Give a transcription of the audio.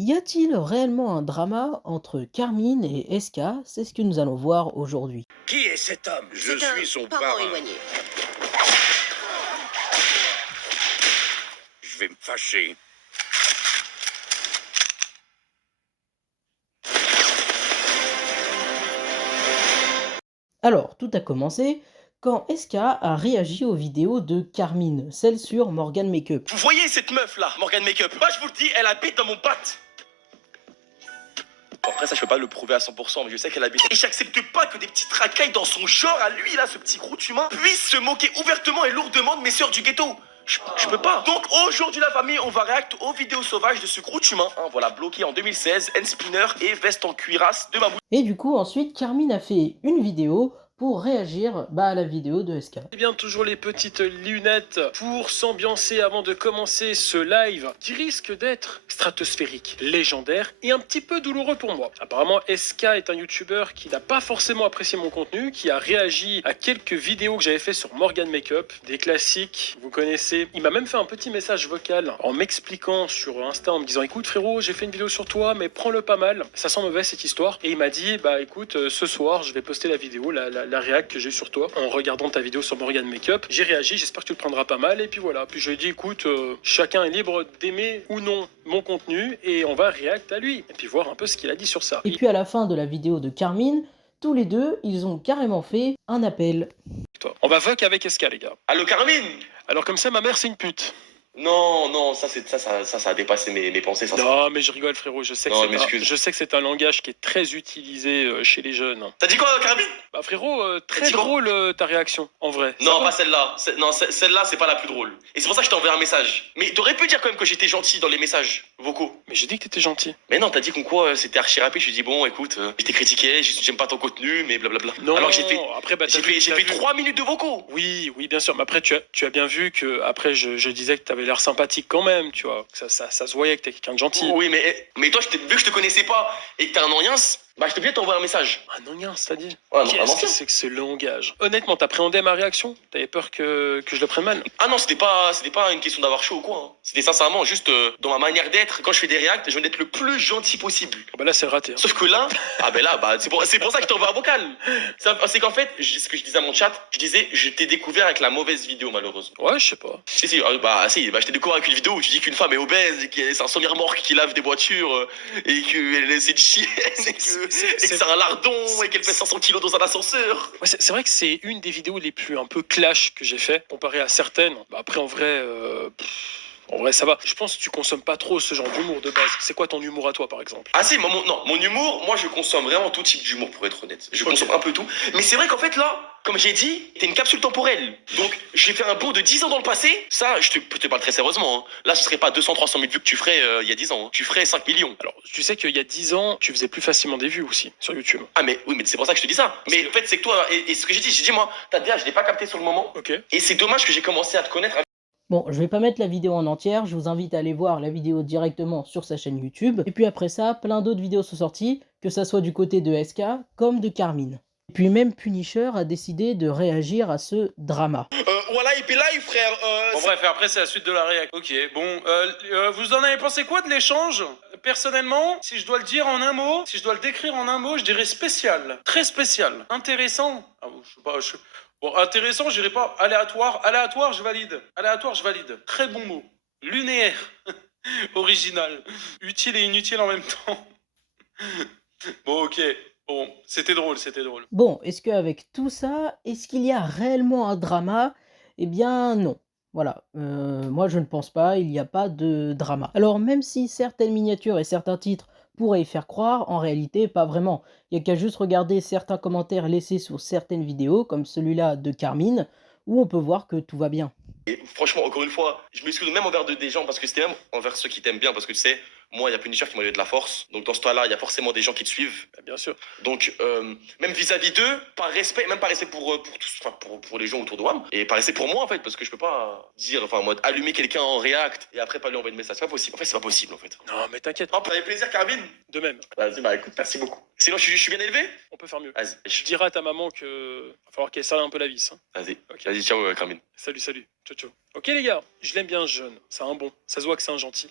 Y a-t-il réellement un drama entre Carmine et SK? C'est ce que nous allons voir aujourd'hui. Qui est cet homme? Je suis son parrain. éloigné. Je vais me fâcher. Alors, tout a commencé quand SK a réagi aux vidéos de Carmine, celle sur Morgan Makeup. Vous voyez cette meuf là, Morgan Makeup? Moi je vous le dis, elle habite dans mon pâte. Bon, après ça je peux pas le prouver à 100%, mais je sais qu'elle habite. Et j'accepte pas que des petites racailles dans son genre à lui là, ce petit gros humain, puissent se moquer ouvertement et lourdement de mes sœurs du ghetto. Je peux pas. Donc aujourd'hui la famille, on va réacter aux vidéos sauvages de ce gros humain. Hein, voilà, bloqué en 2016, hand spinner et veste en cuirasse de ma bouche. Et du coup, ensuite, Carmine a fait une vidéo pour réagir à la vidéo de SK. Eh bien, toujours les petites lunettes pour s'ambiancer avant de commencer ce live qui risque d'être stratosphérique, légendaire et un petit peu douloureux pour moi. Apparemment, SK est un youtubeur qui n'a pas forcément apprécié mon contenu, qui a réagi à quelques vidéos que j'avais fait sur Morgan Makeup, des classiques, vous connaissez. Il m'a même fait un petit message vocal en m'expliquant sur Insta en me disant: écoute frérot, j'ai fait une vidéo sur toi, mais prends-le pas mal, ça sent mauvais cette histoire. Et il m'a dit: bah écoute, ce soir je vais poster la vidéo, la réac que j'ai sur toi en regardant ta vidéo sur Morgan Makeup. J'ai réagi, j'espère que tu le prendras pas mal. Et puis voilà, puis je lui ai dit: écoute, chacun est libre d'aimer ou non mon contenu et on va réact à lui et puis voir un peu ce qu'il a dit sur ça. Et puis à la fin de la vidéo de Carmine, tous les deux, ils ont carrément fait un appel. On va fuck avec SK les gars. Allô Carmine? Alors comme ça, ma mère c'est une pute. Non, ça a dépassé mes pensées. Non mais je rigole frérot, je sais Non, que c'est un langage qui est très utilisé chez les jeunes. T'as dit quoi Carmine? Bah frérot, très dit quoi? drôle ta réaction, en vrai. Non, pas celle-là. Celle-là, c'est pas la plus drôle. Et c'est pour ça que je t'ai envoyé un message. Mais t'aurais pu dire quand même que j'étais gentil dans les messages vocaux. Mais j'ai dit que t'étais gentil. Mais non, t'as dit qu'on quoi, c'était archi rapide. Je lui ai dit, bon, écoute, je t'ai critiqué, j'aime pas ton contenu, mais blablabla. Non, Alors j'ai fait, après bah j'ai fait 3 minutes de vocaux. Oui, bien sûr. Mais après, tu as bien vu que après je disais que tu avais l'air sympathique quand même, tu vois. Ça se voyait que t'es quelqu'un de gentil. Oui, mais toi, vu que je te connaissais pas et que t'es un ancien, bah je t'ai bien t'envoyer un message. Un ancien, c'est-à-dire. Ouais, un Qu'est-ce que ancien. c'est que ce langage? Honnêtement, t'appréhendais ma réaction? T'avais peur que je le prenne mal? Ah non, c'était pas une question d'avoir chaud ou quoi. Hein. C'était sincèrement juste dans ma manière d'être. Quand je fais des réacts, je veux être le plus gentil possible. Bah là, c'est raté. Hein. Sauf que là, c'est pour ça que je t'envoie un vocal. C'est qu'en fait, ce que je disais à mon chat, je disais, je t'ai découvert avec la mauvaise vidéo, malheureusement. Ouais, je sais pas. Si, je t'ai découvert avec une vidéo où tu dis qu'une femme est obèse et que c'est un semi-remorque qui lave des voitures et que c'est une chienne et que c'est un lardon et qu'elle fait 500 kilos dans un ascenseur. Ouais, c'est vrai que c'est une des vidéos les plus un peu clash que j'ai fait, comparé à certaines. Bah après, en vrai, ça va. Je pense que tu consommes pas trop ce genre d'humour de base. C'est quoi ton humour à toi, par exemple? Ah si, non, mon humour, moi je consomme vraiment tout type d'humour pour être honnête. Je consomme un peu tout. Mais c'est vrai qu'en fait là, comme j'ai dit, t'es une capsule temporelle. Donc j'ai fait un bond de 10 ans dans le passé. Ça, je te parle très sérieusement. Hein. Là, ce serait pas 200-300 000 vues que tu ferais il y a 10 ans. Hein. Tu ferais 5 millions. Alors, tu sais qu'il y a 10 ans, tu faisais plus facilement des vues aussi sur YouTube. Ah mais oui, mais c'est pour ça que je te dis ça. Mais en fait, c'est que toi, et ce que j'ai dit moi, t'as dit, je l'ai pas capté sur le moment. Ok. Et c'est dommage que j'ai commencé à te connaître. Bon, je vais pas mettre la vidéo en entière, je vous invite à aller voir la vidéo directement sur sa chaîne YouTube. Et puis après ça, plein d'autres vidéos sont sorties, que ça soit du côté de SK comme de Carmine. Et puis même Punisher a décidé de réagir à ce drama. Voilà, et puis là, frère. Bon bref, après c'est la suite de la réac. Ok, bon, vous en avez pensé quoi de l'échange? Personnellement, si je dois le dire en un mot, si je dois le décrire en un mot, je dirais spécial. Très spécial. Intéressant. Ah, bon, je sais pas, Bon, intéressant, je dirais pas. Aléatoire, je valide. Aléatoire, je valide. Très bon mot. Lunaire. Original. Utile et inutile en même temps. Bon, ok. Bon, c'était drôle. Bon, est-ce qu'avec tout ça, est-ce qu'il y a réellement un drama? Eh bien non. Voilà, moi je ne pense pas, il n'y a pas de drama. Alors même si certaines miniatures et certains titres pourraient y faire croire, en réalité pas vraiment. Il n'y a qu'à juste regarder certains commentaires laissés sous certaines vidéos, comme celui-là de Carmine, où on peut voir que tout va bien. Et franchement, encore une fois, je m'excuse même envers des gens parce que c'était même envers ceux qui t'aiment bien parce que tu sais, moi, il y a Punisher qui m'a donné de la force. Donc dans ce temps-là, il y a forcément des gens qui te suivent. Bah, bien sûr. Donc même vis-à-vis d'eux, par respect, même par respect pour tous, enfin pour les gens autour de WAM et par respect pour moi en fait parce que je peux pas dire, enfin en mode allumer quelqu'un en React et après pas lui envoyer de message. C'est pas possible. En fait, c'est pas possible en fait. Non, mais t'inquiète. Oh, avec plaisir, Carmine. De même. Vas-y, bah écoute, merci beaucoup. Sinon, je suis bien élevé. On peut faire mieux. Vas-y, Je dirai à ta maman que va falloir qu'elle serre un peu la vis. Hein. vas-y, Ok. vas-y, ciao, Carmine. Salut. Ciao. Ok les gars, je l'aime bien ce jeune. C'est un bon. Ça se voit que c'est un gentil.